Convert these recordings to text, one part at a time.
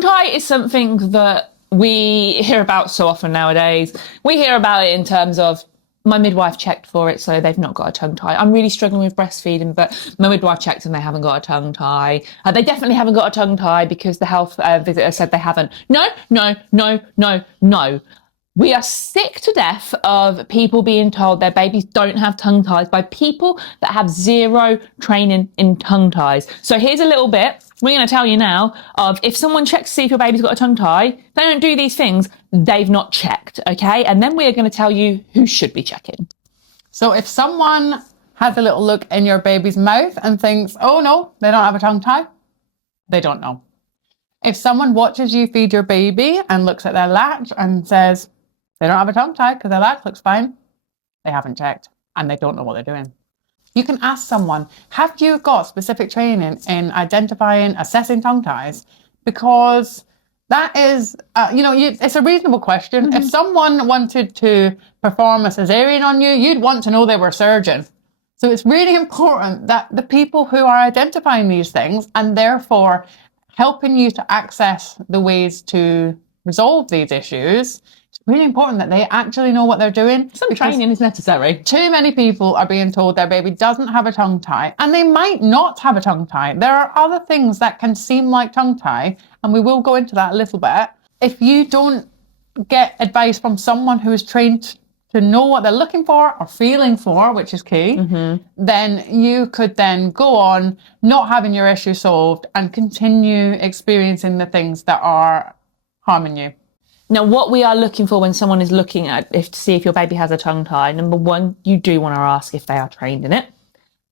tongue tie is something that we hear about so often nowadays. We hear about it in terms of, my midwife checked for it, so they've not got a tongue tie. I'm really struggling with breastfeeding, but my midwife checked and they haven't got a tongue tie. They definitely haven't got a tongue tie because the health visitor said they haven't. No. We are sick to death of people being told their babies don't have tongue ties by people that have zero training in tongue ties. So here's a little bit. We're going to tell you now of if someone checks to see if your baby's got a tongue tie, they don't do these things, they've not checked, okay? And then we're going to tell you who should be checking. So if someone has a little look in your baby's mouth and thinks, oh no, they don't have a tongue tie, they don't know. If someone watches you feed your baby and looks at their latch and says they don't have a tongue tie because their latch looks fine, they haven't checked and they don't know what they're doing. You can ask someone, have you got specific training in identifying, assessing tongue ties? Because that is, it's a reasonable question. Mm-hmm. If someone wanted to perform a cesarean on you, you'd want to know they were a surgeon. So it's really important that the people who are identifying these things and therefore helping you to access the ways to resolve these issues, it's really important that they actually know what they're doing. Some training is necessary. Too many people are being told their baby doesn't have a tongue tie, and they might not have a tongue tie. There are other things that can seem like tongue tie, and we will go into that a little bit. If you don't get advice from someone who is trained to know what they're looking for or feeling for, which is key, then you could then go on not having your issue solved and continue experiencing the things that are harming you. Now, what we are looking for when someone is looking at to see if your baby has a tongue tie, number one, you do want to ask if they are trained in it.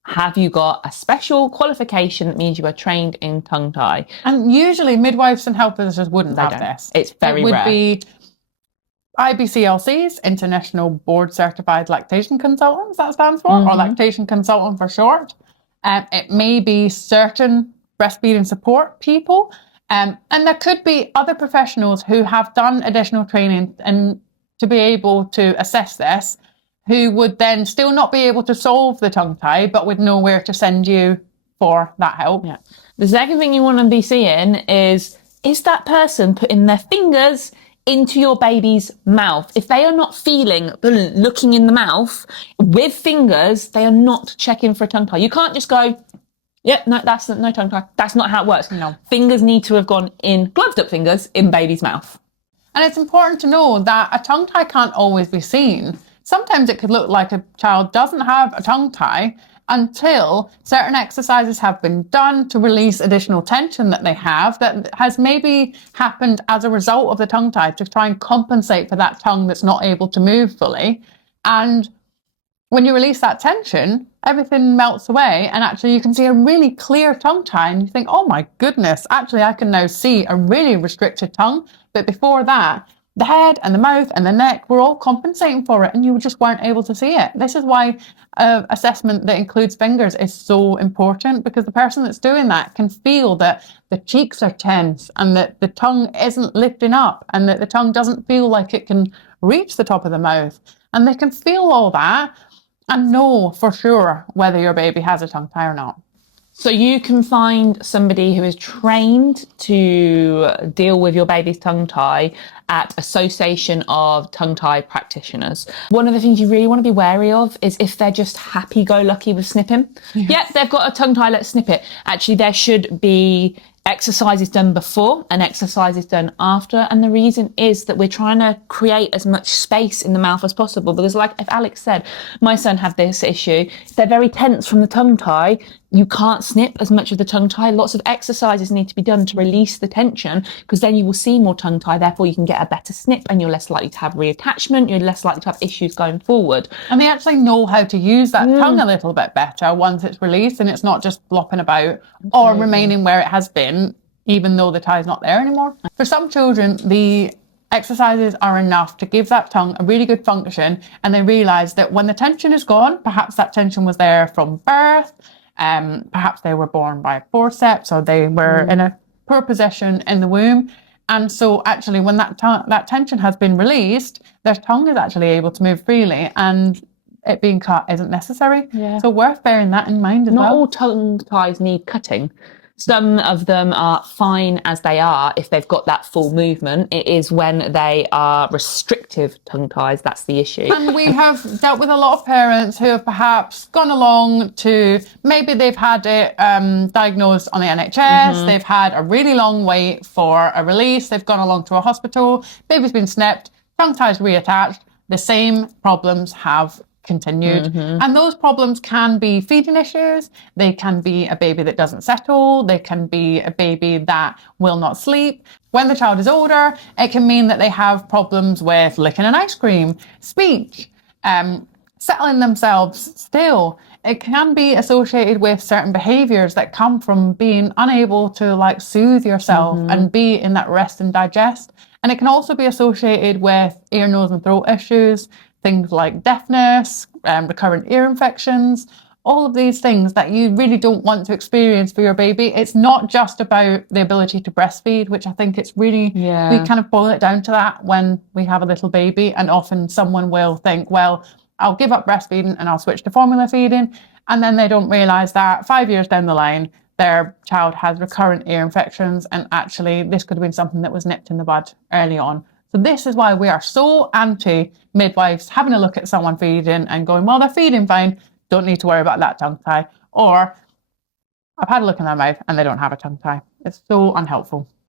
Have you got a special qualification that means you are trained in tongue tie? And usually midwives and health visitors wouldn't have this. It's very rare. It would be IBCLCs, International Board Certified Lactation Consultants, that stands for, or lactation consultant for short. It may be certain breastfeeding support people. And there could be other professionals who have done additional training and to be able to assess this, who would then still not be able to solve the tongue tie, but would know where to send you for that help. Yeah. The second thing you want to be seeing is that person putting their fingers into your baby's mouth? If they are not feeling, looking in the mouth with fingers, they are not checking for a tongue tie. You can't just go, yep, no, that's no tongue tie. That's not how it works. No. Fingers need to have gone in, gloved up fingers, in baby's mouth. And it's important to know that a tongue tie can't always be seen. Sometimes it could look like a child doesn't have a tongue tie until certain exercises have been done to release additional tension that they have that has maybe happened as a result of the tongue tie to try and compensate for that tongue that's not able to move fully. And when you release that tension, everything melts away and actually you can see a really clear tongue tie and you think, oh my goodness, actually I can now see a really restricted tongue. But before that, the head and the mouth and the neck were all compensating for it and you just weren't able to see it. This is why assessment that includes fingers is so important, because the person that's doing that can feel that the cheeks are tense and that the tongue isn't lifting up and that the tongue doesn't feel like it can reach the top of the mouth. And they can feel all that and know for sure whether your baby has a tongue tie or not. So you can find somebody who is trained to deal with your baby's tongue tie at Association of Tongue Tie Practitioners. One of the things you really want to be wary of is if they're just happy-go-lucky with snipping. Yes. Yep, they've got a tongue tie, let's snip it. Actually, there should be exercises done before and exercises done after. And the reason is that we're trying to create as much space in the mouth as possible. Because like if Alex said, my son had this issue, they're very tense from the tongue tie. You can't snip as much of the tongue tie. Lots of exercises need to be done to release the tension, because then you will see more tongue tie. Therefore, you can get a better snip and you're less likely to have reattachment. You're less likely to have issues going forward. And they actually know how to use that tongue a little bit better once it's released and it's not just flopping about or remaining where it has been, even though the tie is not there anymore. For some children, the exercises are enough to give that tongue a really good function, and they realise that when the tension is gone, perhaps that tension was there from birth, perhaps they were born by forceps or they were in a poor position in the womb. And so actually when that tension has been released, their tongue is actually able to move freely and it being cut isn't necessary. Yeah. So worth bearing that in mind as well. Not all tongue ties need cutting. Some of them are fine as they are if they've got that full movement. It is when they are restrictive tongue ties that's the issue. And we have dealt with a lot of parents who have perhaps gone along to, maybe they've had it diagnosed on the NHS, they've had a really long wait for a release, they've gone along to a hospital, baby's been snipped, tongue ties reattached, the same problems have continued. And those problems can be feeding issues, they can be a baby that doesn't settle, they can be a baby that will not sleep. When the child is older, it can mean that they have problems with licking an ice cream, speech, settling themselves still. It can be associated with certain behaviours that come from being unable to like soothe yourself and be in that rest and digest. And it can also be associated with ear, nose and throat issues, things like deafness, recurrent ear infections, all of these things that you really don't want to experience for your baby. It's not just about the ability to breastfeed, which I think it's really, we kind of boil it down to that when we have a little baby. And often someone will think, well, I'll give up breastfeeding and I'll switch to formula feeding. And then they don't realise that 5 years down the line, their child has recurrent ear infections. And actually, this could have been something that was nipped in the bud early on. So this is why we are so anti midwives having a look at someone feeding and going, well, they're feeding fine, don't need to worry about that tongue tie. Or I've had a look in their mouth and they don't have a tongue tie. It's so unhelpful.